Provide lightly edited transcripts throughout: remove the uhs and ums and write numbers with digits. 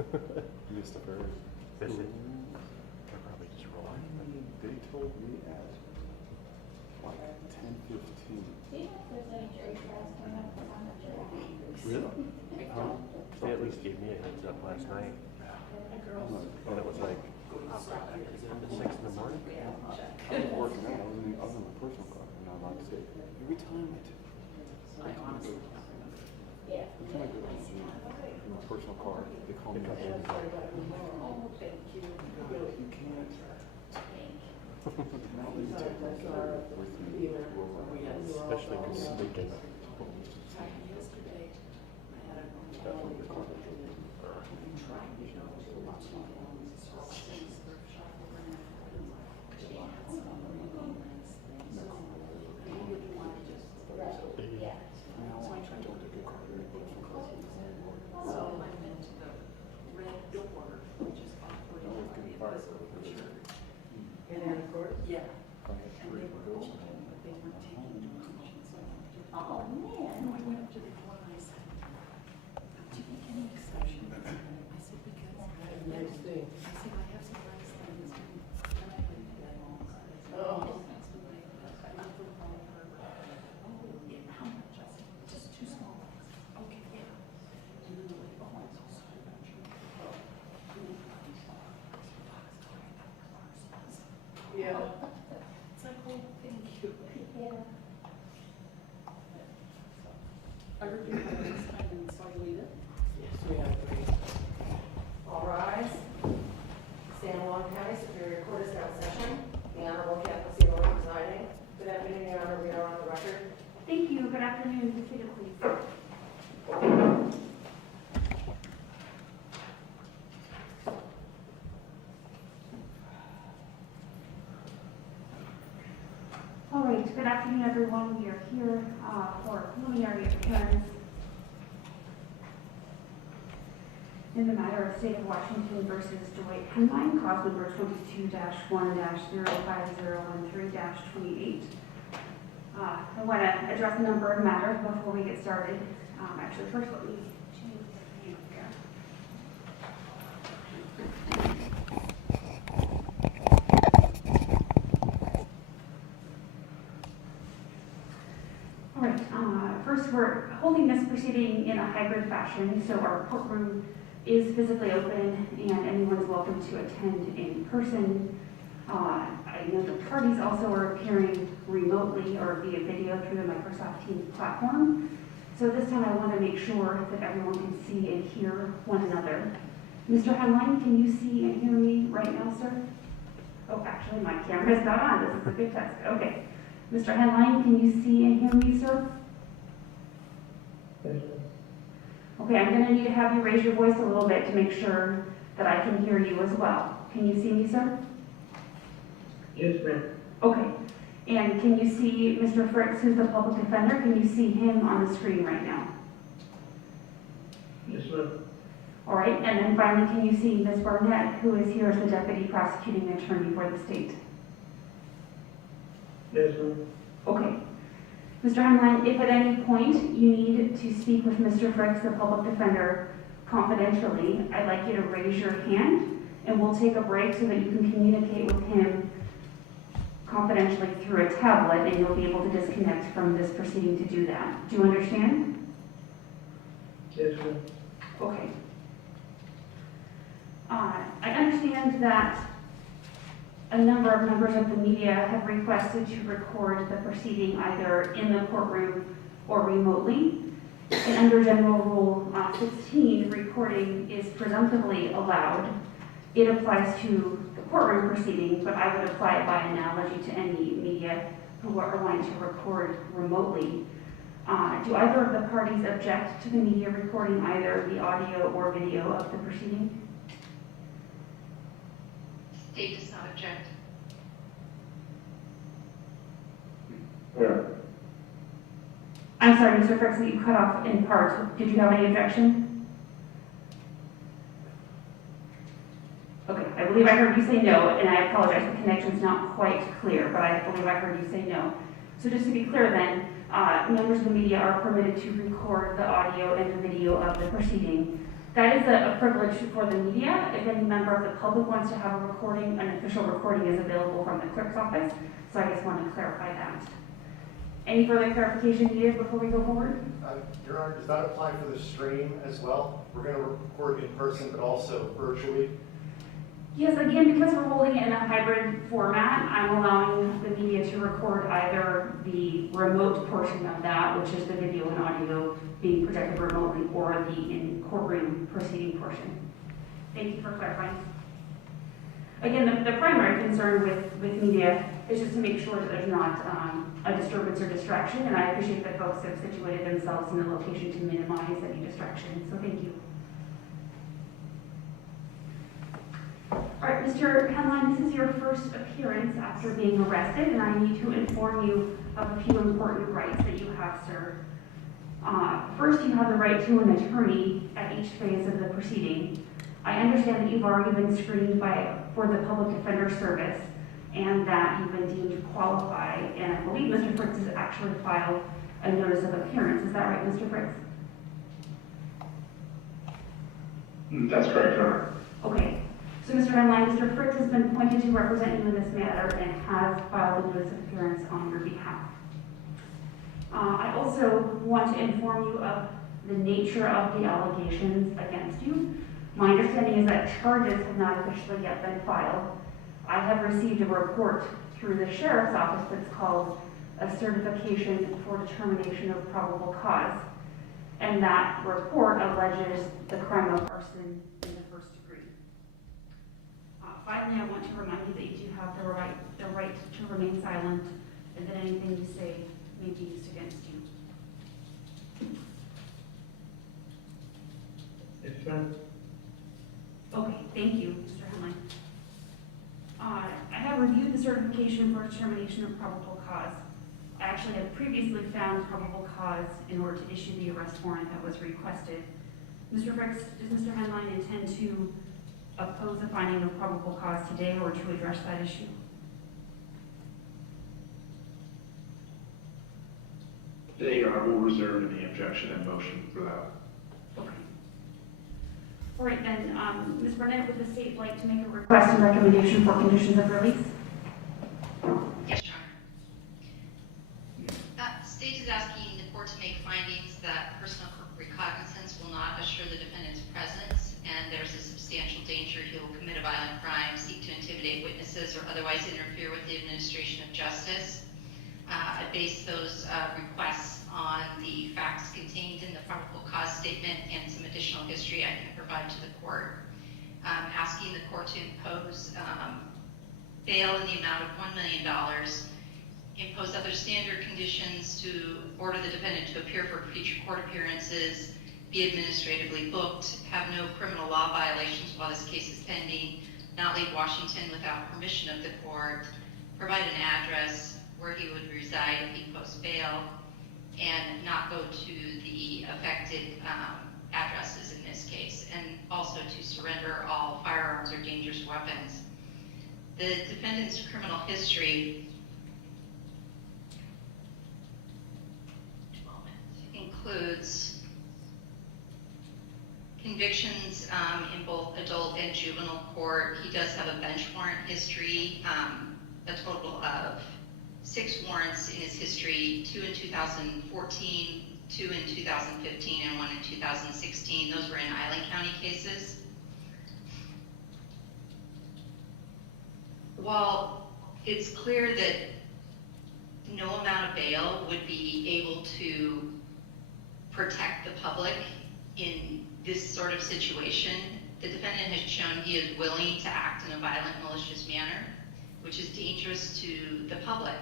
Missed a ferry. Missed it. They're probably just rolling. They told me at like 10:15. See if there's any jury trials coming up on the jury. Really? They at least gave me a heads up last night. And it was like 6 in the morning. I was working out. I was in my personal car, and I'm about to say, every time I honestly, Yeah. every time I go in my personal car, they call me. Oh, thank you. You can't. Now you take my car with me. Especially because they can. Oh, man. I went up to the court and I said, do you make any exceptions? I said, because I have some rights that is how much? I said, just 2 small ones. Okay, yeah. And then they're like, oh, I'm so sorry about you. Yeah. It's like, oh, thank you. Yeah. I heard you have this time and saw you leave it. Yes, we have three. All rise. San Juan County Superior Court is now in session. The Honorable Kathleen Lord presiding. Good afternoon, Your Honor. We are on the record. Thank you. Good afternoon. Be seated, please. All right. Good afternoon, everyone. We are here for a preliminary appearance in the matter of State of Washington versus Dwight Henline, cause number 22-1-05013-28. I want to address a number of matters before we get started. Actually, first let me change the name here. All right, first we're holding this proceeding in a hybrid fashion, so our courtroom is physically open and anyone's welcome to attend in person. I know the parties also are appearing remotely or via video through the Microsoft Teams platform. So this time I want to make sure that everyone can see and hear one another. Mr. Henline, can you see and hear me right now, sir? Oh, actually my camera's not on. This is a good test. Okay. Mr. Henline, can you see and hear me, sir? Yes, Okay, I'm going to need to have you raise your voice a little bit to make sure that I can hear you as well. Can you see me, sir? yes, ma'am. Okay. And can you see Mr. Fritz, who's the public defender? Can you see him on the screen right now? Yes, ma'am. All right. And then finally, can you see Ms. Barnett, who is here as the deputy prosecuting attorney for the state? Yes, ma'am. Okay. Mr. Heinlein, if at any point you need to speak with Mr. Fritz, the public defender, confidentially, I'd like you to raise your hand and we'll take a break so that you can communicate with him confidentially through a tablet and you'll be able to disconnect from this proceeding to do that. Do you understand? Yes, ma'am. Okay. I understand that a number of members of the media have requested to record the proceeding either in the courtroom or remotely. And under General Rule 16, recording is presumptively allowed. It applies to the courtroom proceeding, but I would apply it by analogy to any media who are wanting to record remotely. Do either of the parties object to the media recording either the audio or video of the proceeding? State does not object. Yeah. I'm sorry, Mr. Fritz, that you cut off in part. Did you have any objection? Okay, I believe I heard you say no, and I apologize, the connection's not quite clear, but I believe I heard you say no. So just to be clear then, members of the media are permitted to record the audio and the video of the proceeding. That is a privilege for the media. If any member of the public wants to have a recording, an official recording is available from the clerk's office. So I just want to clarify that. Any further clarification needed before we go forward? Your Honor, does that apply for the stream as well? We're going to record in person, but also virtually. Yes, again, because we're holding it in a hybrid format, I'm allowing the media to record either the remote portion of that, which is the video and audio being projected remotely, or the in-courtroom proceeding portion. Thank you for clarifying. Again, the primary concern with media is just to make sure that there's not a disturbance or distraction, and I appreciate that folks have situated themselves in a location to minimize any distraction, so thank you. All right, Mr. Henline, this is your first appearance after being arrested, and I need to inform you of a few important rights that you have, sir. First, you have the right to an attorney at each phase of the proceeding. I understand that you've already been screened for the Public Defender Service, and that you've been deemed qualified, and I believe Mr. Fritz has actually filed a notice of appearance. Is that right, Mr. Fritz? That's correct, Your Honor. Okay. So, Mr. Henline, Mr. Fritz has been appointed to represent you in this matter and has filed a notice of appearance on your behalf. I also want to inform you of the nature of the allegations against you. My understanding is that charges have not officially yet been filed. I have received a report through the sheriff's office that's called a certification for determination of probable cause. And that report alleges the crime of arson in the first degree. Finally, I want to remind you that you do have the right to remain silent, and that anything you say may be used against you. Yes, ma'am. Okay, thank you, Mr. Henley. I have reviewed the certification for determination of probable cause. I actually had previously found probable cause in order to issue the arrest warrant that was requested. Mr. Fritz, does Mr. Henline intend to oppose the finding of probable cause today or to address that issue? Today, Your Honor, we'll reserve any objection and motion for that. Okay. All right, then, Ms. Burnett, would the state like to make a request and recommendation for conditions of release? Yes, Your Honor. The state is asking the court to make findings that personal recognizance will not assure the defendant's presence, and there's a substantial danger he will commit a violent crime, seek to intimidate witnesses, or otherwise interfere with the administration of justice. I base those requests on the facts contained in the probable cause statement and some additional history I can provide to the court. Asking the court to impose bail in the amount of $1 million, impose other standard conditions to order the defendant to appear for future court appearances, be administratively booked, have no criminal law violations while this case is pending, not leave Washington without permission of the court, provide an address where he would reside if he posts bail, and not go to the affected addresses in this case, and also to surrender all firearms or dangerous weapons. The defendant's criminal history includes convictions in both adult and juvenile court. He does have a bench warrant history, a total of 6 warrants in his history, 2 in 2014, 2 in 2015, and 1 in 2016. Those were in Island County cases. While it's clear that no amount of bail would be able to protect the public in this sort of situation, the defendant has shown he is willing to act in a violent, malicious manner, which is dangerous to the public.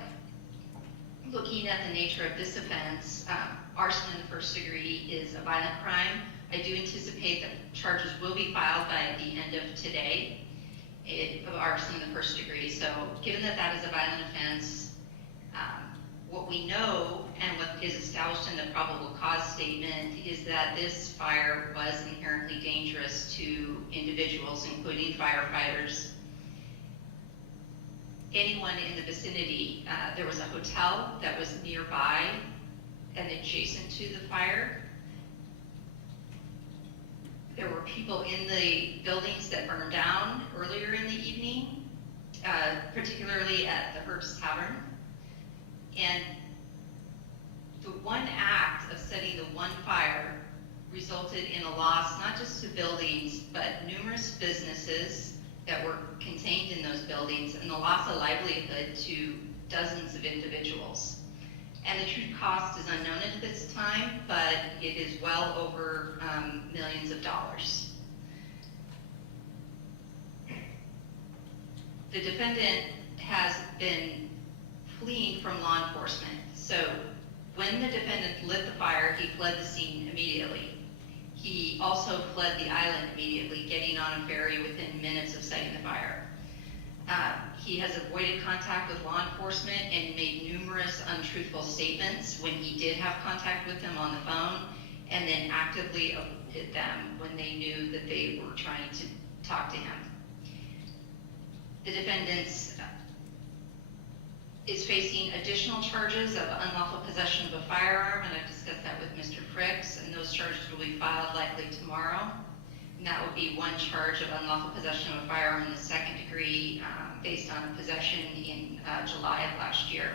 Looking at the nature of this offense, arson in the first degree is a violent crime. I do anticipate that charges will be filed by the end of today of arson in the first degree. So given that that is a violent offense, what we know and what is established in the probable cause statement is that this fire was inherently dangerous to individuals, including firefighters. Anyone in the vicinity, there was a hotel that was nearby and adjacent to the fire. there were people in the buildings that burned down earlier in the evening, particularly at the Herbst Tavern. And the one act of setting the one fire resulted in a loss not just to buildings, but numerous businesses that were contained in those buildings, and the loss of livelihood to dozens of individuals. And the true cost is unknown at this time, but it is well over millions of dollars. The defendant has been fleeing from law enforcement. So when the defendant lit the fire, he fled the scene immediately. He also fled the island immediately, getting on a ferry within minutes of setting the fire. He has avoided contact with law enforcement and made numerous untruthful statements when he did have contact with them on the phone, and then actively avoided them when they knew that they were trying to talk to him. The defendant is facing additional charges of unlawful possession of a firearm, and I've discussed that with Mr. Fricks, and those charges will be filed likely tomorrow. And that would be one charge of unlawful possession of a firearm in the second degree based on possession in July of last year.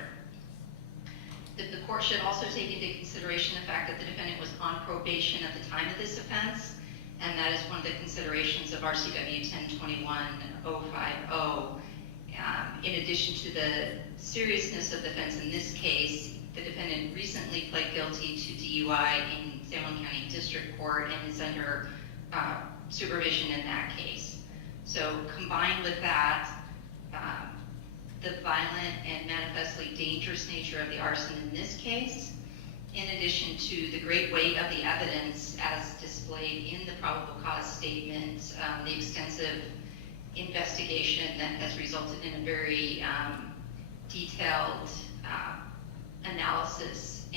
The court should also take into consideration the fact that the defendant was on probation at the time of this offense, and that is one of the considerations of RCW 1021-050. In addition to the seriousness of the offense in this case, the defendant recently pled guilty to DUI in San Juan County District Court and is under supervision in that case. So combined with that, the violent and manifestly dangerous nature of the arson in this case, in addition to the great weight of the evidence as displayed in the probable cause statement, the extensive investigation that has resulted in a very detailed analysis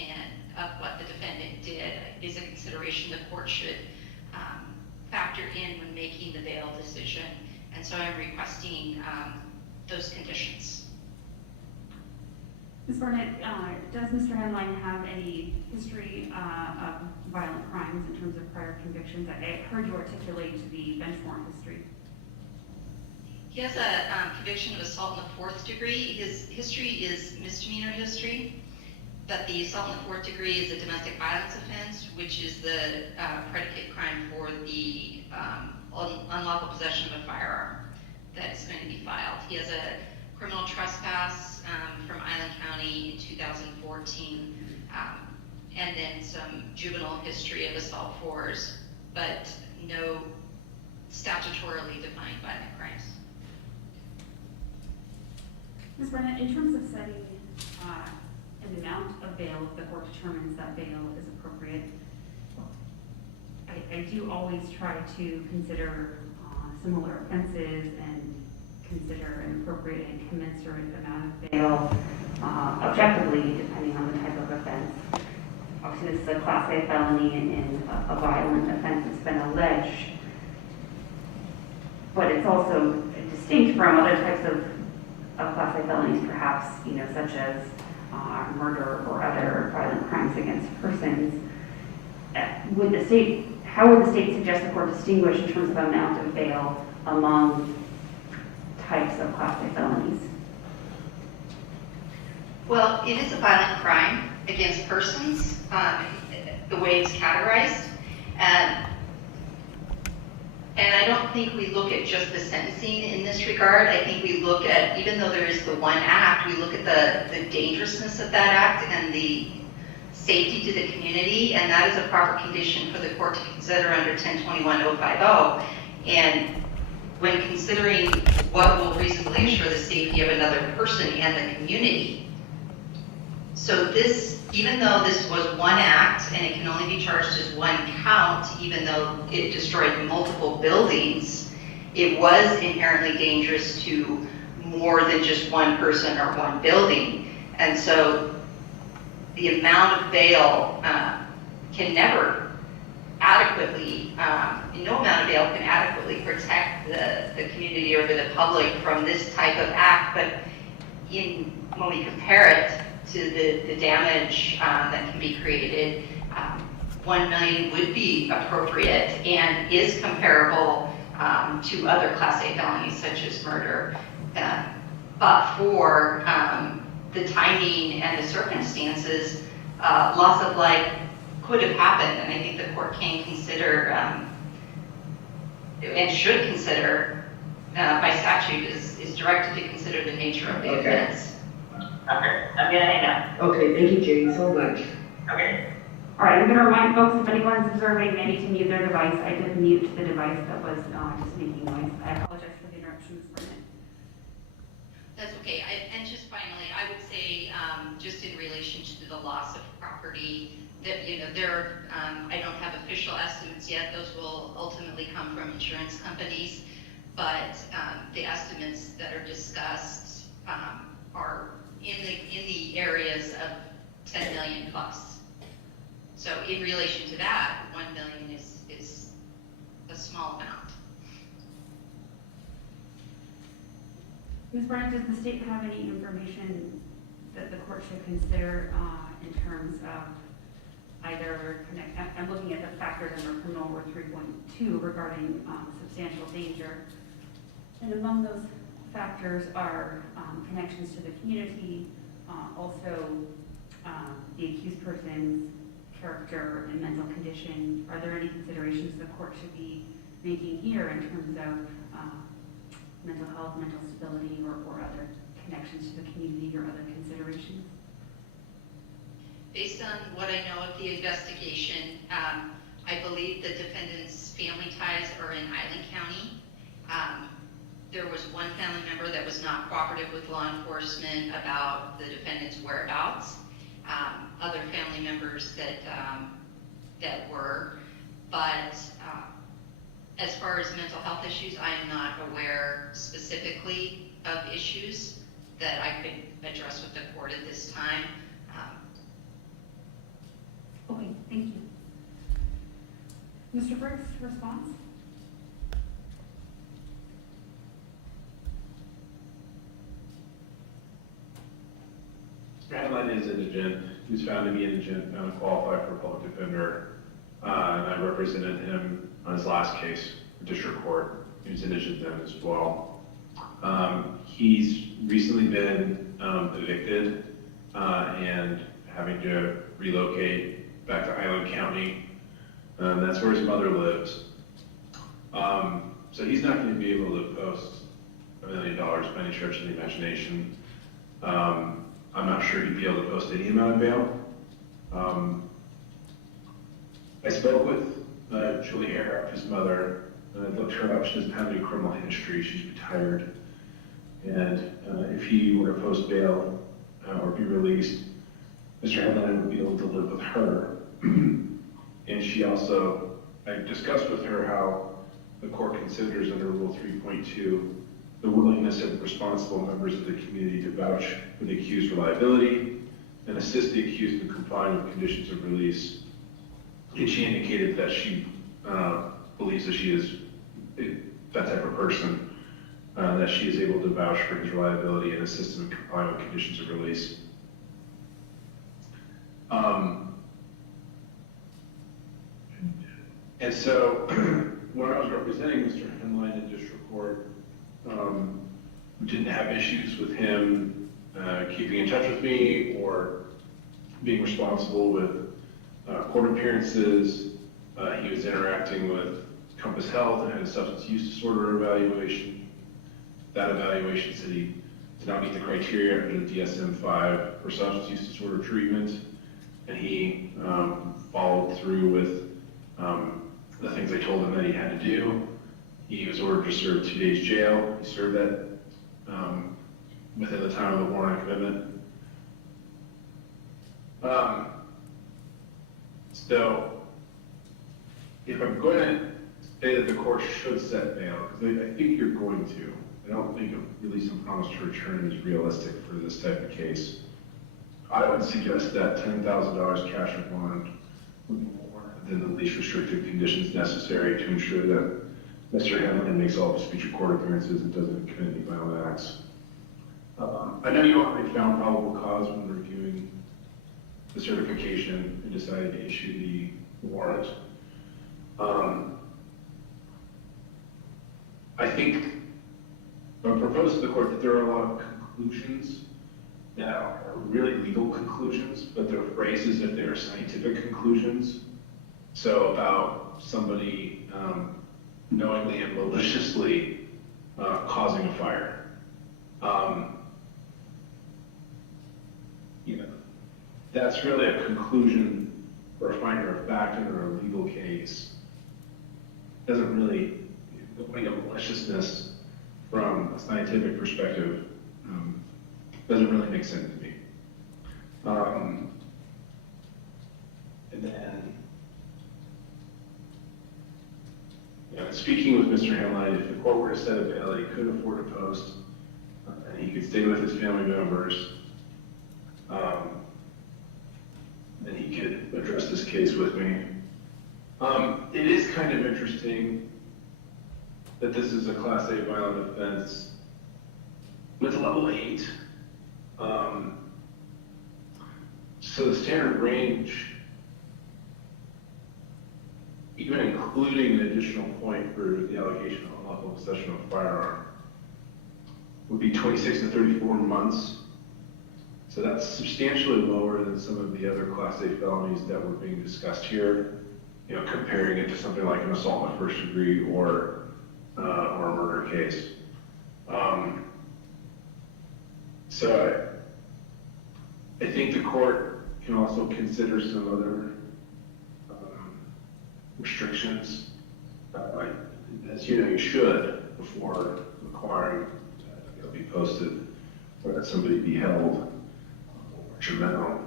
of what the defendant did, is a consideration the court should factor in when making the bail decision. And so I'm requesting those conditions. Ms. Barnett, does Mr. Henline have any history of violent crimes in terms of prior convictions? I heard you articulate the bench warrant history. He has a conviction of assault in the 4th degree. His history is misdemeanor history, but the assault in the 4th degree is a domestic violence offense, which is the predicate crime for the unlawful possession of a firearm that is going to be filed. He has a criminal trespass from Island County in 2014, and then some juvenile history of assault 4s, but no statutorily defined violent crimes. Ms. Barnett, in terms of setting an amount of bail, if the court determines that bail is appropriate, I do always try to consider similar offenses and consider an appropriate and commensurate amount of bail objectively, depending on the type of offense. Obviously, this is a Class A felony and a violent offense that's been alleged, but it's also distinct from other types of Class A felonies, perhaps, such as murder or other violent crimes against persons. How would the state suggest the court distinguish in terms of amount of bail among types of Class A felonies? Well, it is a violent crime against persons, the way it's categorized. And I don't think we look at just the sentencing in this regard. I think we look at, even though there is the one act, we look at the dangerousness of that act and the safety to the community, and that is a proper condition for the court to consider under 1021-050. And when considering what will reasonably ensure the safety of another person and the community. So this, even though this was one act and it can only be charged as one count, even though it destroyed multiple buildings, it was inherently dangerous to more than just one person or one building. And so the amount of bail can never adequately, no amount of bail can adequately protect the community or the public from this type of act. But when we compare it to the damage that can be created, 1 million would be appropriate and is comparable to other Class A felonies such as murder. But for the timing and the circumstances, loss of life could have happened, and I think the court can consider and should consider by statute is directed to consider the nature of the offense. Okay, I'm gonna hang up. Okay, thank you, Jane, so much. Okay. All right, I'm going to remind folks, if anyone's observing, they need to mute their device. I did mute the device that was just making noise. I apologize for the interruption, Ms. Burnett. That's okay. And just finally, I would say, just in relation to the loss of property, that, there are, I don't have official estimates yet. Those will ultimately come from insurance companies. But the estimates that are discussed are in the areas of 10 million plus. So in relation to that, 1 million is a small amount. Ms. Burnett, does the state have any information that the court should consider in terms of either I'm looking at the factors under criminal law 3.2 regarding substantial danger. And among those factors are connections to the community, also the accused person's character and mental condition. Are there any considerations the court should be making here in terms of mental health, mental stability, or other connections to the community or other considerations? Based on what I know of the investigation, I believe the defendant's family ties are in Island County. There was one family member that was not cooperative with law enforcement about the defendant's whereabouts. Other family members that were, but as far as mental health issues, I am not aware specifically of issues that I could address with the court at this time. Okay, thank you. Mr. Briggs, response? Madeline is indigent. He was found to be indigent, found qualified for a public defender, and I represented him on his last case, in district court. He was indigent then as well. He's recently been evicted and having to relocate back to Island County. That's where his mother lives. So he's not going to be able to post $1 million by any stretch of the imagination. I'm not sure he'd be able to post any amount of bail. I spoke with Julie Harrop, his mother, and I looked her up. She doesn't have any criminal history. She's retired. And if he were to post bail or be released, Mr. Headline would be able to live with her. And she also, I discussed with her how the court considers under Rule 3.2 the willingness of responsible members of the community to vouch for the accused's reliability and assist the accused in complying with conditions of release. And she indicated that she believes that she is that type of person, that she is able to vouch for his reliability and assist him in complying with conditions of release. And so when I was representing Mr. Henline in district court, we didn't have issues with him keeping in touch with me or being responsible with court appearances. He was interacting with Compass Health and had a substance use disorder evaluation. That evaluation said he did not meet the criteria under the DSM-5 for substance use disorder treatment, and he followed through with the things I told him that he had to do. He was ordered to serve 2 days jail. He served that within the time of the warrant of commitment. So, if I'm going to say that the court should set bail, because I think you're going to, I don't think a release on promise to return is realistic for this type of case. I would suggest that $10,000 cash or bond would be more than the least restrictive conditions necessary to ensure that Mr. Hamilton makes all of his future court appearances and doesn't commit any violent acts. I know you already found probable cause when reviewing the certification and decided to issue the warrant. I think I propose to the court that there are a lot of conclusions that are really legal conclusions, but they're phrased as if they are scientific conclusions. So about somebody knowingly and maliciously causing a fire. You know, that's really a conclusion for a finder of fact under a legal case. Doesn't really, looking at maliciousness from a scientific perspective doesn't really make sense to me. And then, you know, speaking with Mr. Hamline, if the court were to set a bail, he could afford a post, and he could stay with his family members, then he could address this case with me. It is kind of interesting that this is a Class A violent offense with level 8. So the standard range, even including an additional point for the allegation of unlawful possession of a firearm, would be 26 to 34 months. So that's substantially lower than some of the other Class A felonies that were being discussed here. You know, comparing it to something like an assault in the first degree or a murder case. So I think the court can also consider some other restrictions, as you know, you should before requiring that it'll be posted or that somebody be held detrimental.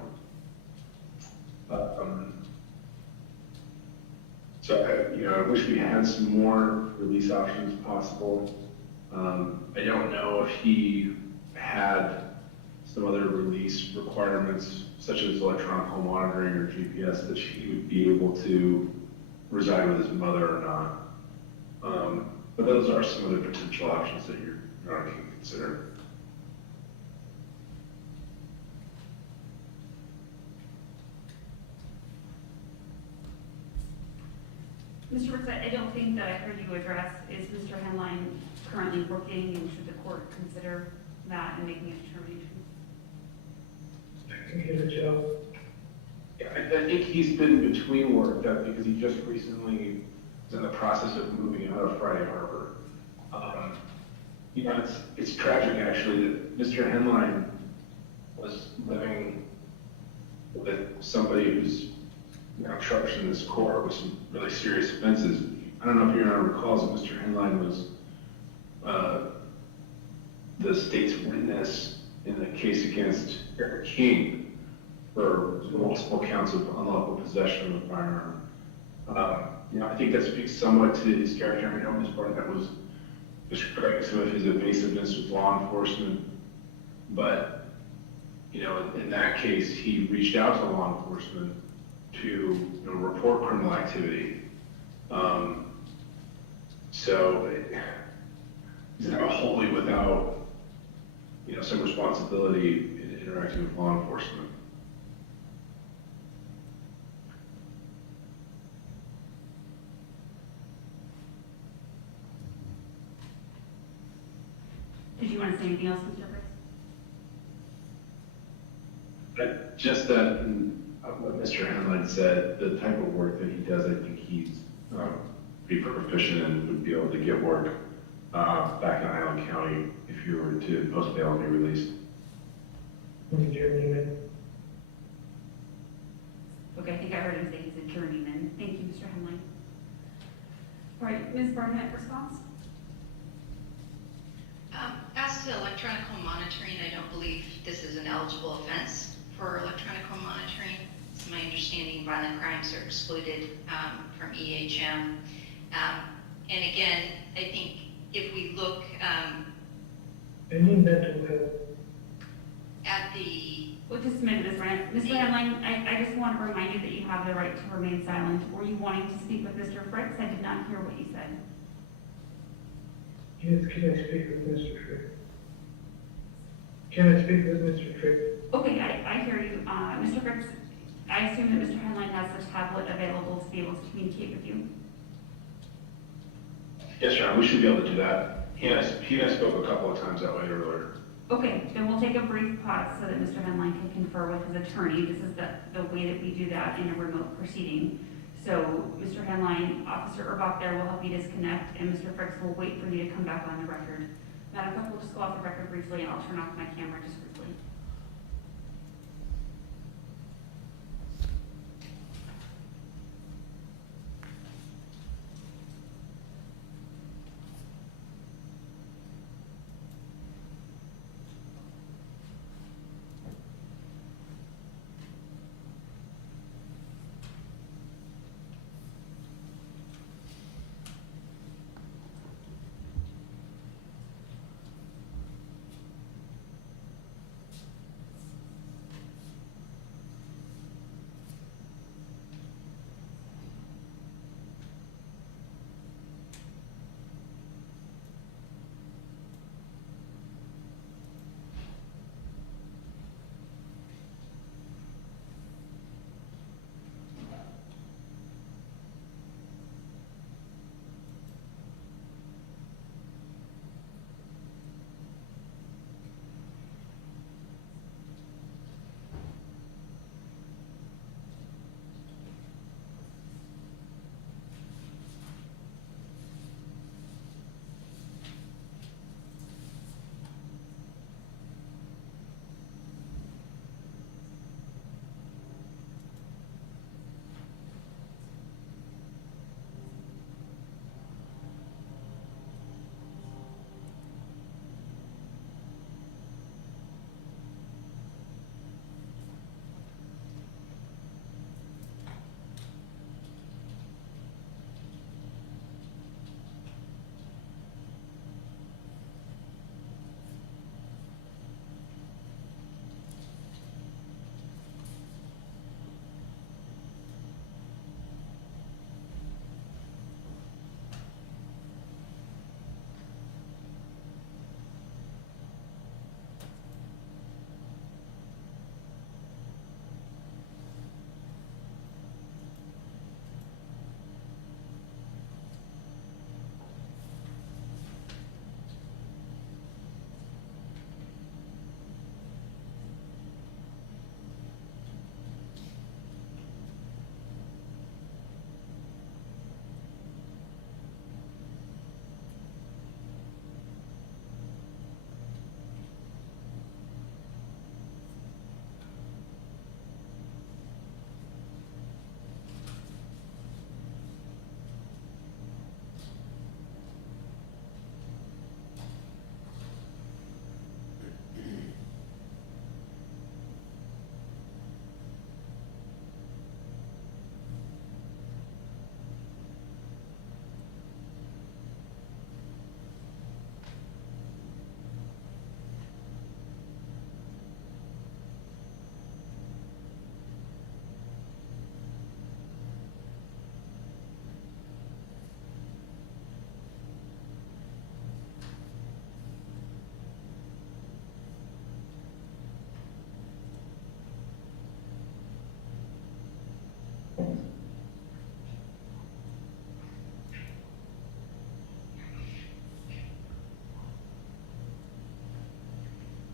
So I wish we had some more release options possible. I don't know if he had some other release requirements, such as electronical monitoring or GPS, that he would be able to reside with his mother or not. But those are some of the potential options that Your Honor can consider. Mr. Brooks, I don't think that I heard you address, is Mr. Henline currently working, and should the court consider that in making a determination? I can get a job. Yeah, I think he's been between work because he just recently was in the process of moving out of Friday Harbor. You know, it's tragic actually that Mr. Henline was living with somebody who's now charged in this court with some really serious offenses. I don't know if Your Honor recalls that Mr. Henline was the state's witness in the case against Eric King for multiple counts of unlawful possession of a firearm. I think that speaks somewhat to his character. I know his part that was describing some of his evasiveness with law enforcement, but in that case, he reached out to law enforcement to report criminal activity. So he's not wholly without some responsibility in interacting with law enforcement. Did you want to say anything else, Mr. Brooks? Just that, what Mr. Henline said, the type of work that he does, I think he's pretty proficient and would be able to get work back in Island County if you were to post bail and be released. Journeyman. Okay, I think I heard him say he's a journeyman. Thank you, Mr. Henline. All right, Ms. Barnett, response? As to electronical monitoring, I don't believe this is an eligible offense for electronical monitoring. It's my understanding violent crimes are excluded from EHM. And again, I think if we look Any mental health. at the... Well, just a minute, Ms. Barnett. Mr. Henline, I just want to remind you that you have the right to remain silent. Were you wanting to speak with Mr. Fritz? I did not hear what you said. Yes, can I speak with Mr. Frick? Can I speak with Mr. Frick? Okay, I hear you. Mr. Fritz, I assume that Mr. Henline has the tablet available to be able to communicate with you. Yes, Your Honor, we should be able to do that. He and I spoke a couple of times that way earlier. Okay, then we'll take a brief pause so that Mr. Henline can confer with his attorney. This is the way that we do that in a remote proceeding. So Mr. Henline, Officer Urbach there will help you disconnect, and Mr. Fricks will wait for you to come back on the record. Madam Clerk, we'll just go off the record briefly, and I'll turn off my camera just briefly.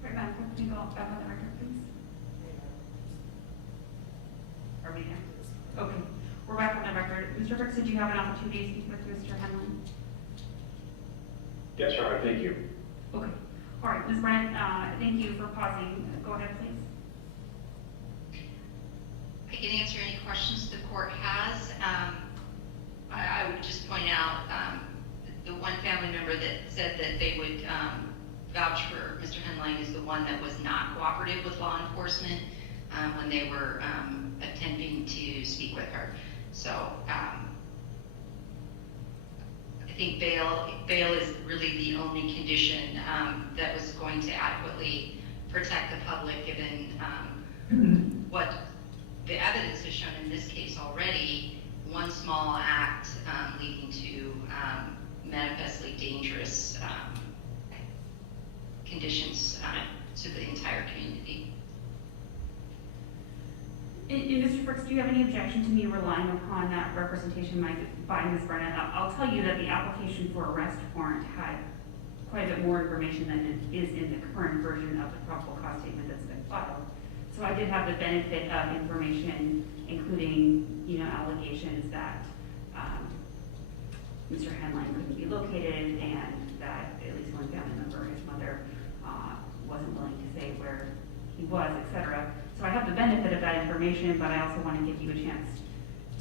Madam Clerk, can you go back on the record, please? Are we there? Okay, we're back on the record. Mr. Fricks, did you have an opportunity to speak with Mr. Henlon? Yes, Your Honor, thank you. Okay. All right, Ms. Brent, thank you for pausing. Go ahead, please. I can answer any questions the court has. I would just point out the one family member that said that they would vouch for Mr. Henline is the one that was not cooperative with law enforcement when they were attempting to speak with her. So I think bail is really the only condition that was going to adequately protect the public, given what the evidence has shown in this case already. One small act leading to manifestly dangerous conditions to the entire community. And Mr. Brooks, do you have any objection to me relying upon that representation by Ms. Burnett? I'll tell you that the application for arrest warrant had quite a bit more information than is in the current version of the probable cause statement that's been filed. So I did have the benefit of information, including, allegations that Mr. Henline couldn't be located, and that at least one family member, his mother, wasn't willing to say where he was, etc. So I have the benefit of that information, but I also want to give you a chance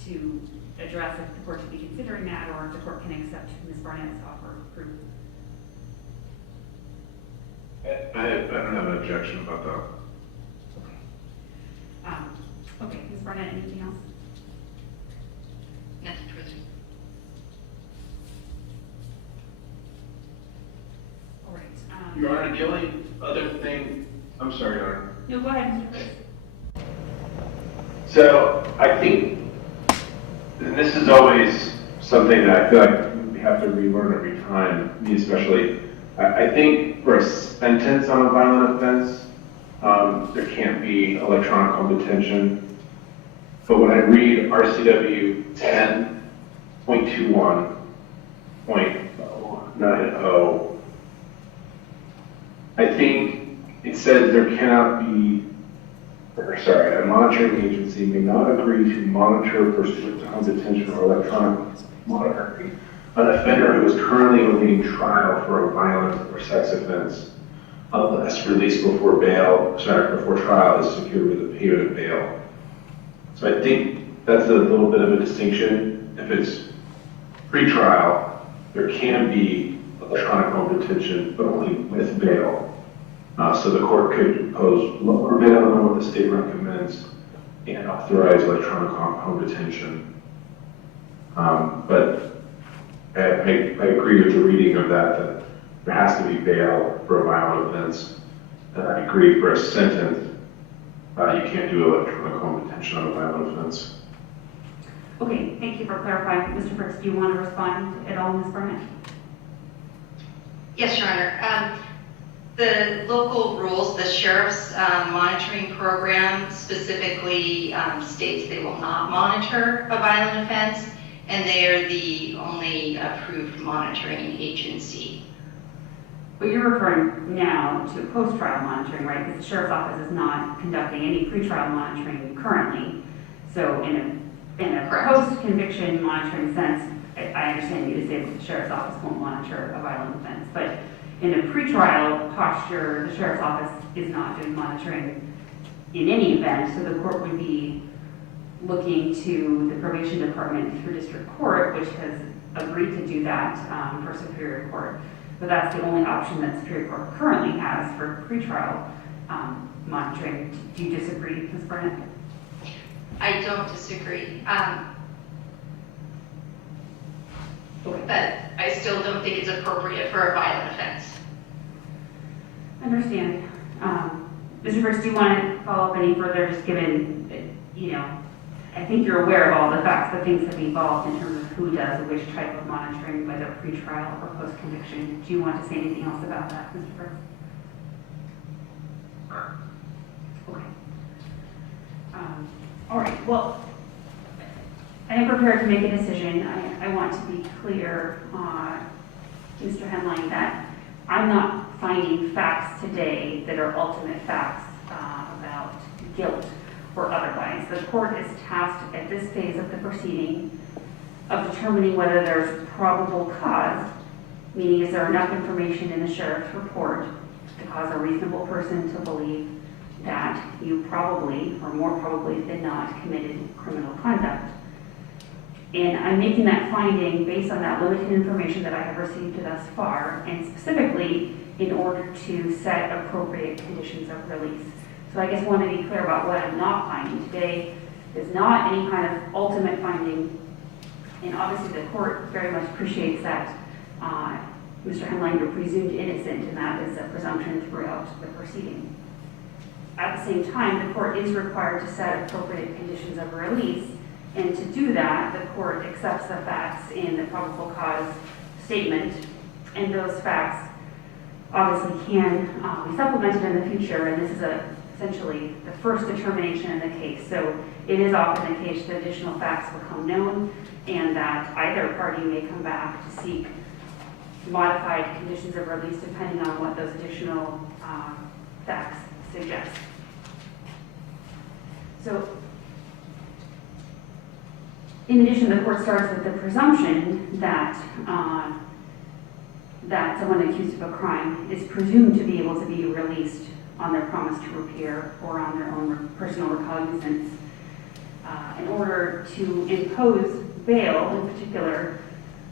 to address if the court should be considering that, or if the court can accept Ms. Barnett's offer of proof. I don't have an objection about that. Okay, Ms. Barnett, anything else? Nothing further. All right. Your Honor, the only other thing, I'm sorry, Your Honor. No, go ahead, Mr. Chris. So I think, and this is always something that I feel like we have to relearn every time, me especially. I think for a sentence on a violent offense, there can't be electronic detention. But when I read RCW 10.21.90, I think it says there cannot be, a monitoring agency may not agree to monitor pursuant to home detention or electronic monitoring an offender who is currently awaiting trial for a violent or sex offense unless released before trial is secured with a payment of bail. So I think that's a little bit of a distinction. If it's pre-trial, there can be electronic home detention, but only with bail. So the court could impose lower bail than what the state recommends and authorize electronic home detention. But I agree with the reading of that there has to be bail for a violent offense. And I agree for a sentence, you can't do electronic home detention on a violent offense. Okay, thank you for clarifying. Mr. Brooks, do you want to respond at all, Ms. Burnett? Yes, Your Honor. The local rules, the sheriff's monitoring program specifically states they will not monitor a violent offense, and they are the only approved monitoring agency. But you're referring now to post-trial monitoring, right? Because the sheriff's office is not conducting any pre-trial monitoring currently. So in a post-conviction monitoring sense, I understand you to say that the sheriff's office won't monitor a violent offense, but in a pre-trial posture, the sheriff's office is not doing monitoring in any event, so the court would be looking to the probation department through district court, which has agreed to do that for Superior Court. But that's the only option that Superior Court currently has for pretrial monitoring. Do you disagree, Ms. Burnett? I don't disagree. But I still don't think it's appropriate for a violent offense. I understand. Mr. Brooks, do you want to follow up any further, just given, I think you're aware of all the facts, the things that involved in terms of who does which type of monitoring, whether pre-trial or post-conviction. Do you want to say anything else about that, Mr. Brooks? Okay. All right, well, I am prepared to make a decision. I want to be clear, Mr. Henline, that I'm not finding facts today that are ultimate facts about guilt or otherwise. The court is tasked at this phase of the proceeding of determining whether there's probable cause, meaning is there enough information in the sheriff's report to cause a reasonable person to believe that you probably, or more probably than not, committed criminal conduct. And I'm making that finding based on that limited information that I have received thus far, and specifically in order to set appropriate conditions of release. So I just want to be clear about what I'm not finding today. Is not any kind of ultimate finding, and obviously the court very much appreciates that Mr. Henline, you're presumed innocent, and that is a presumption throughout the proceeding. At the same time, the court is required to set appropriate conditions of release, and to do that, the court accepts the facts in the probable cause statement, and those facts obviously can be supplemented in the future, and this is a essentially the first determination in the case. So it is often the case that additional facts become known and that either party may come back to seek modified conditions of release depending on what those additional facts suggest. So in addition, the court starts with the presumption that that someone accused of a crime is presumed to be able to be released on their promise to appear or on their own personal recognizance. In order to impose bail, in particular,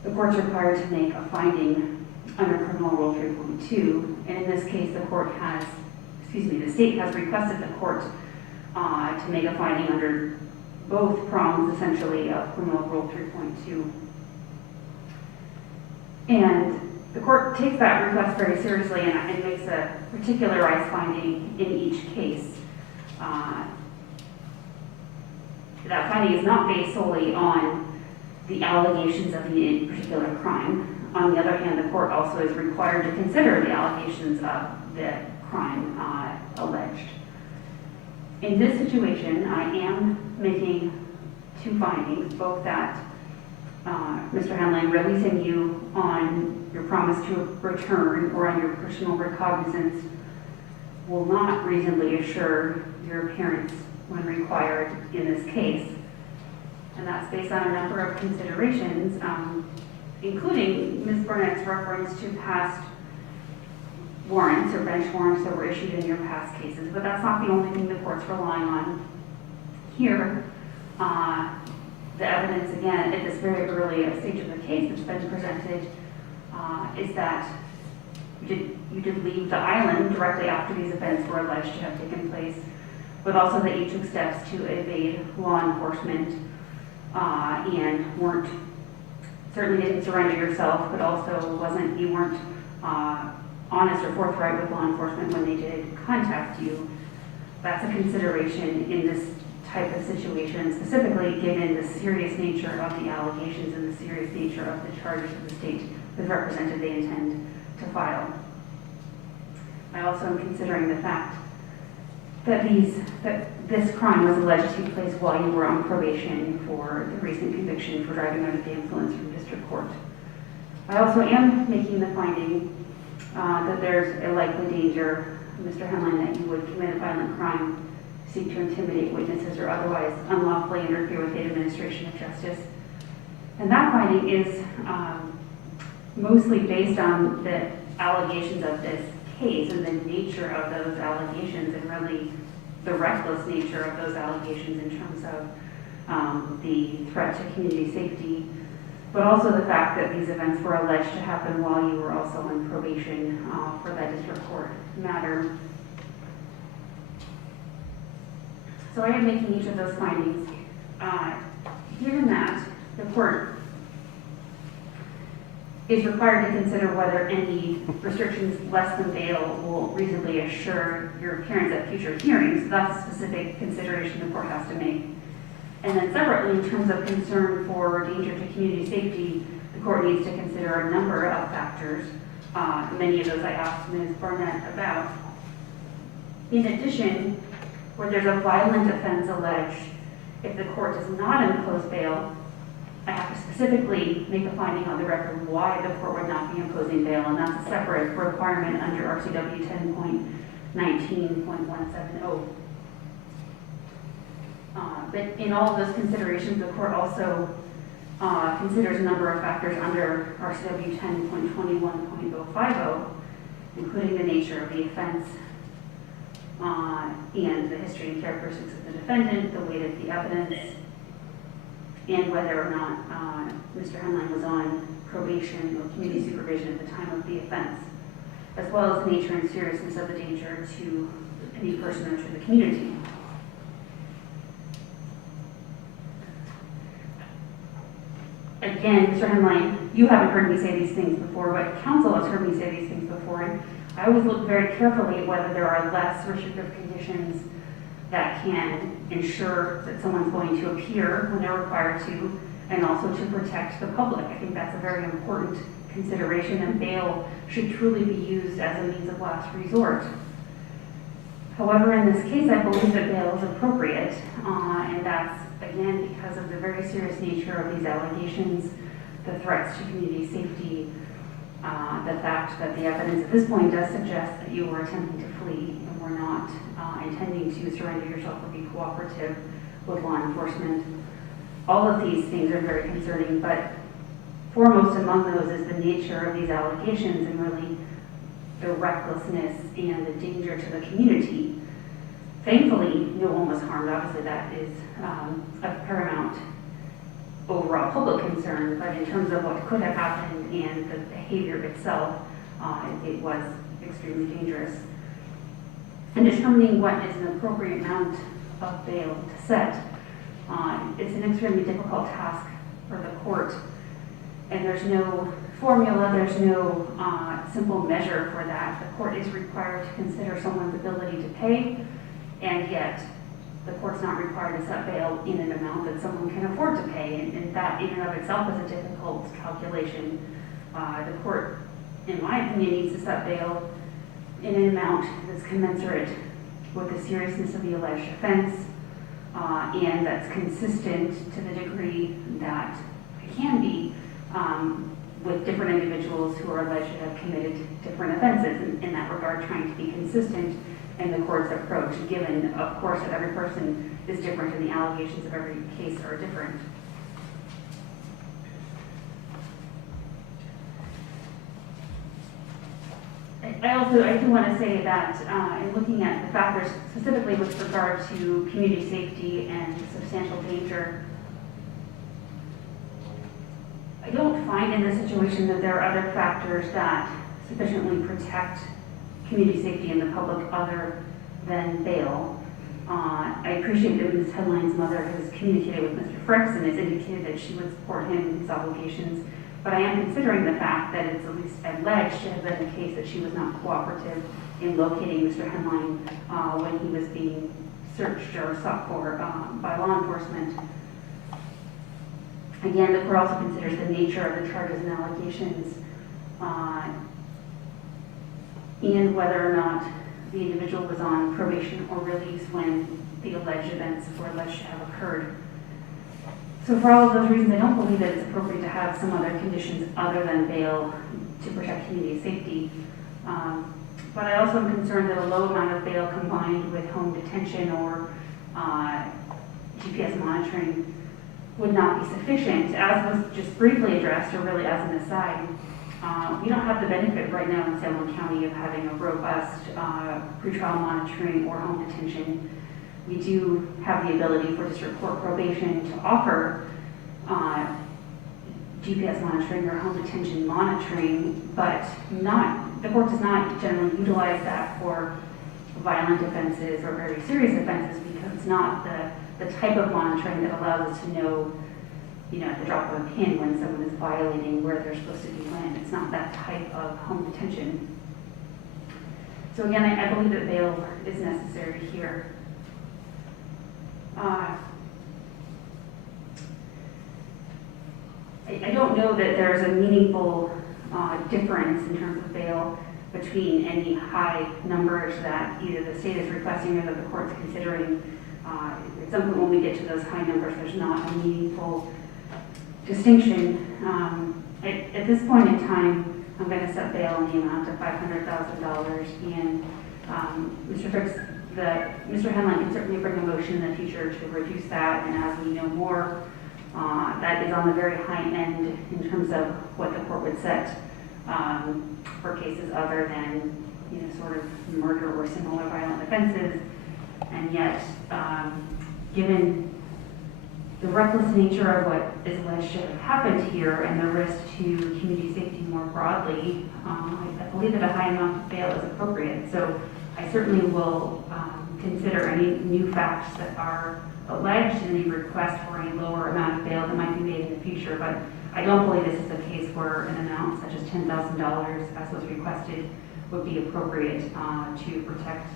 the court's required to make a finding under Criminal Rule 3.2, and in this case, the state has requested the court to make a finding under both prongs, essentially, of Criminal Rule 3.2. And the court takes that request very seriously and makes a particularized finding in each case. That finding is not based solely on the allegations of the particular crime. On the other hand, the court also is required to consider the allegations of the crime alleged. In this situation, I am making two findings, both that Mr. Hanlon, releasing you on your promise to return or on your personal recognizance will not reasonably assure your appearance when required in this case. And that's based on a number of considerations, including Ms. Burnett's reference to past warrants or bench warrants that were issued in your past cases. But that's not the only thing the court's relying on here. The evidence, again, at this very early stage of the case that's been presented is that you did leave the island directly after these events were alleged to have taken place, but also that you took steps to evade law enforcement and certainly didn't surrender yourself, but also you weren't honest or forthright with law enforcement when they did contact you. That's a consideration in this type of situation, specifically given the serious nature of the allegations and the serious nature of the charges that the state has represented they intend to file. I also am considering the fact that this crime was alleged to take place while you were on probation for the recent conviction for driving under the influence from district court. I also am making the finding that there's a likely danger, Mr. Hanlon, that you would commit a violent crime, seek to intimidate witnesses, or otherwise unlawfully interfere with the administration of justice. And that finding is mostly based on the allegations of this case and the nature of those allegations and really the reckless nature of those allegations in terms of the threat to community safety, but also the fact that these events were alleged to happen while you were also on probation for that district court matter. So I am making each of those findings. Given that, the court is required to consider whether any restrictions less than bail will reasonably assure your appearance at future hearings. So that's a specific consideration the court has to make. And then separately, in terms of concern for danger to community safety, the court needs to consider a number of factors. Many of those I asked Ms. Barnett about. In addition, where there's a violent offense alleged, if the court does not impose bail, I have to specifically make a finding on the record why the court would not be imposing bail, and that's a separate requirement under RCW 10.19.170. But in all of those considerations, the court also considers a number of factors under RCW 10.21.050, including the nature of the offense and the history and characteristics of the defendant, the weight of the evidence, and whether or not Mr. Hanlon was on probation or community supervision at the time of the offense, as well as the nature and seriousness of the danger to any person or to the community. Again, Mr. Hanlon, you haven't heard me say these things before, but counsel has heard me say these things before, and I always look very carefully at whether there are less restrictive conditions that can ensure that someone's going to appear when they're required to, and also to protect the public. I think that's a very important consideration, and bail should truly be used as a means of last resort. However, in this case, I believe that bail is appropriate, and that's, again, because of the very serious nature of these allegations, the threats to community safety, the fact that the evidence at this point does suggest that you were attempting to flee and were not intending to surrender yourself or be cooperative with law enforcement. All of these things are very concerning, but foremost among those is the nature of these allegations and really the recklessness and the danger to the community. Thankfully, no one was harmed. Obviously, that is of paramount overall public concern, but in terms of what could have happened and the behavior itself, it was extremely dangerous. And determining what is an appropriate amount of bail to set, it's an extremely difficult task for the court, and there's no formula, there's no simple measure for that. The court is required to consider someone's ability to pay, and yet the court's not required to set bail in an amount that someone can afford to pay, and that in and of itself is a difficult calculation. The court, in my opinion, needs to set bail in an amount that's commensurate with the seriousness of the alleged offense, and that's consistent to the degree that it can be with different individuals who are alleged to have committed different offenses. In that regard, trying to be consistent in the court's approach, given, of course, that every person is different and the allegations of every case are different. I do want to say that in looking at the factors, specifically with regard to community safety and substantial danger, I don't find in this situation that there are other factors that sufficiently protect community safety and the public other than bail. I appreciate that Ms. Headline's mother has communicated with Mr. Fricks and has indicated that she would support him in his obligations, but I am considering the fact that it's at least alleged to have been the case that she was not cooperative in locating Mr. Headline when he was being searched or sought for by law enforcement. Again, the court also considers the nature of the charges and allegations and whether or not the individual was on probation or release when the alleged events were alleged to have occurred. So for all of those reasons, I don't believe that it's appropriate to have some other conditions other than bail to protect community safety. But I also am concerned that a low amount of bail combined with home detention or GPS monitoring would not be sufficient. As was just briefly addressed, or really as an aside, we don't have the benefit right now in Salem County of having a robust pretrial monitoring or home detention. We do have the ability for district court probation to offer GPS monitoring or home detention monitoring, but the court does not generally utilize that for violent offenses or very serious offenses because it's not the type of monitoring that allows us to know, at the drop of a pin when someone is violating where they're supposed to be when. It's not that type of home detention. So again, I believe that bail is necessary here. I don't know that there's a meaningful difference in terms of bail between any high numbers that either the state is requesting or that the court's considering. At some point when we get to those high numbers, there's not a meaningful distinction. At this point in time, I'm going to set bail in the amount of $500,000, and Mr. Fricks, Mr. Henline can certainly bring a motion in the future to reduce that, and as we know more, that is on the very high end in terms of what the court would set for cases other than, sort of murder or similar violent offenses. And yet, given the reckless nature of what is alleged to have happened here and the risk to community safety more broadly, I believe that a high amount of bail is appropriate. So I certainly will consider any new facts that are alleged and any request for any lower amount of bail that might be made in the future. But I don't believe this is a case where an amount such as $10,000, as was requested, would be appropriate to protect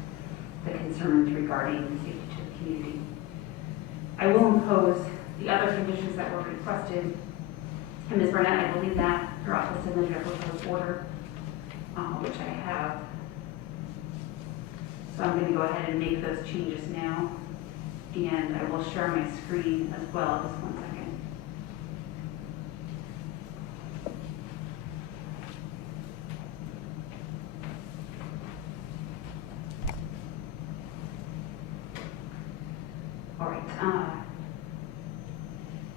the concerns regarding safety to the community. I will impose the other conditions that were requested. And Ms. Burnett, I believe that her office submitted a proposed order, which I have. So I'm going to go ahead and make those changes now. And I will share my screen as well, just one second. All right,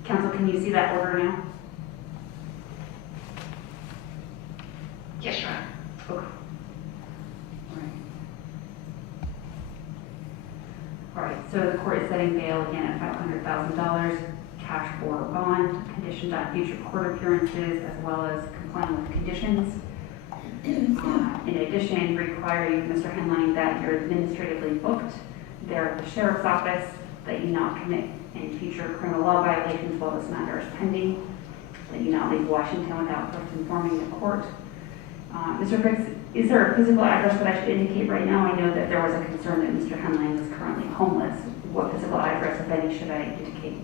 Council, can you see that order now? Yes, Your Honor. Okay. All right, so the court is setting bail again at $500,000, cash or bond, conditioned on future court appearances as well as complying with conditions. In addition, requiring Mr. Henline that you're administratively booked there at the sheriff's office, that you not commit any future criminal law violations while this matter is pending, that you not leave Washington without first informing the court. Mr. Fritz, is there a physical address that I should indicate right now? I know that there was a concern that Mr. Henline was currently homeless. What physical address, if any, should I indicate?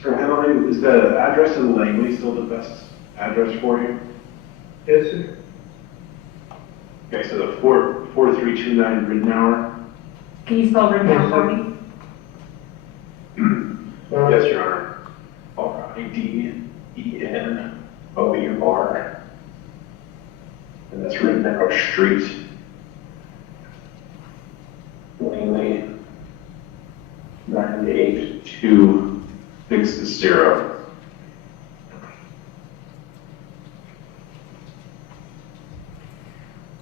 Mr. Henline, is the address in Langley still the best address for you? Yes, sir. Okay, so the 4329 Riddenauer? Can you spell Riddenauer Yes, for sir. me? Yes, Your Honor. R-I-D-E-N-O-U-R. And that's Riddenauer Street. Langley, 98260.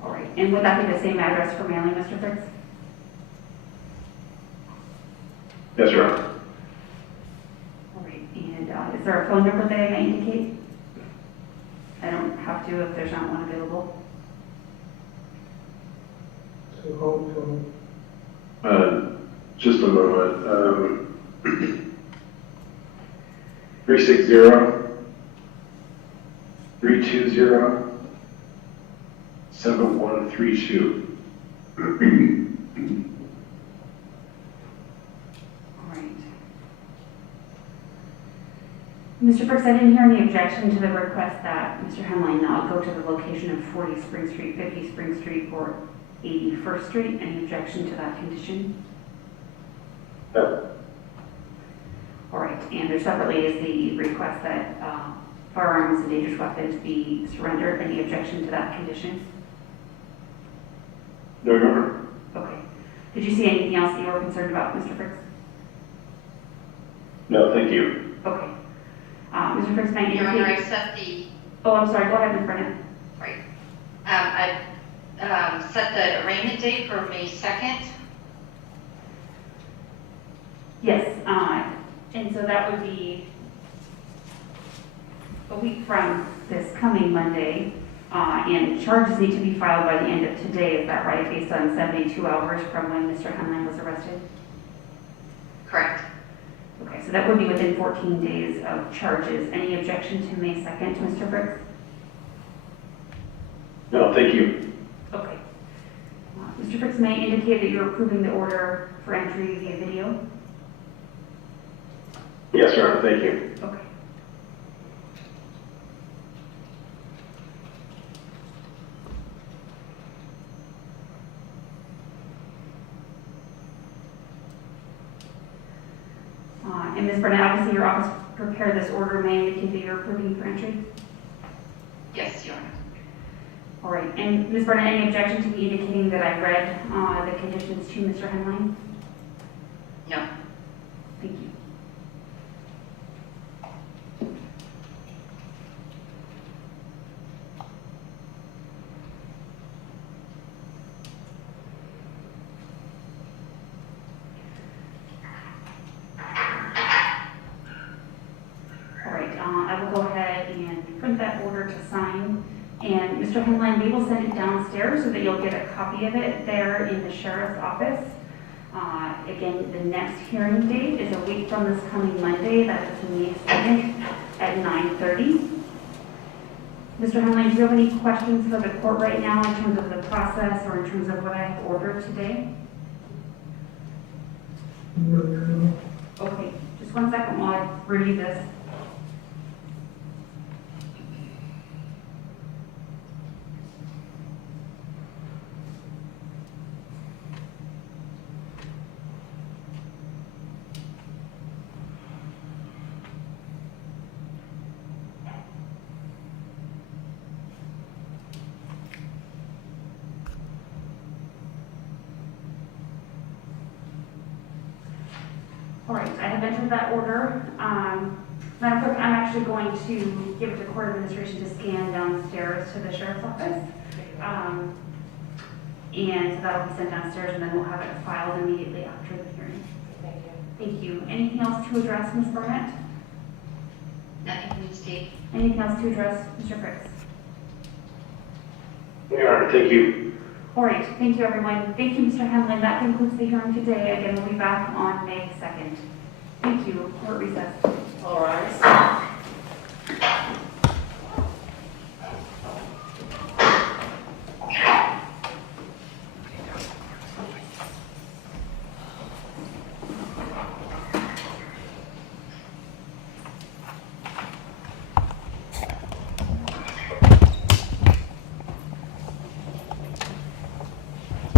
All right, and would that be the same address for mailing, Mr. Fritz? Yes, Your Honor. All right, and is there a phone number that I may indicate? I don't have to if there's not one available. So hold on. Just a moment. 360-320-7132. All right. Mr. Brooks, I didn't hear any objection to the request that Mr. Henline not go to the location of 40 Spring Street, 50 Spring Street, or 81st Street. Any objection to that condition? No. All right, and there separately is the request that firearms and dangerous weapons be surrendered. Any objection to that condition? No, Your Honor. Okay. Did you see anything else that you were concerned about, Mr. Brooks? No, thank you. Okay. Mr. Brooks, may I Your Honor, I indicate? set the, Oh, I'm sorry. Go ahead, Ms. Brennan. right, I set the arraignment date for May 2nd. Yes, and so that would be a week from this coming Monday, and charges need to be filed by the end of today, is that right, based on 72 hours from when Mr. Henline was arrested? Correct. Okay, so that would be within 14 days of charges. Any objection to May 2nd, Mr. Brooks? No, thank you. Okay. Mr. Brooks, may I indicate that you're approving the order for entry via video? Yes, Your Honor, thank you. Okay. And Ms. Burnett, obviously your office prepared this order. May I indicate that you're approving for entry? Yes, Your Honor. All right. And Ms. Burnett, any objection to me indicating that I read the conditions to Mr. Henline? No. Thank you. All right, I will go ahead and print that order to sign. And Mr. Henline, we will send it downstairs so that you'll get a copy of it there in the sheriff's office. Again, the next hearing date is a week from this coming Monday. That is May 2nd at 9:30. Mr. Henline, do you have any questions for the court right now in terms of the process or in terms of what I have ordered today? No. Okay, just one second while I review this. entered that order. Madam Clerk, I'm actually going to give it to court administration to scan downstairs to the sheriff's office. And that'll be sent downstairs, and then we'll have it filed immediately after the hearing. Thank you. Thank you. Anything else to address, Ms. Burnett? Nothing from the state. Anything else to address, Mr. Fritz? Your Honor, thank you. All right, thank you, everyone. Thank you, Mr. Henlon. That concludes the hearing today. Again, we'll be back on May 2nd. Thank you. Court recess. All rise.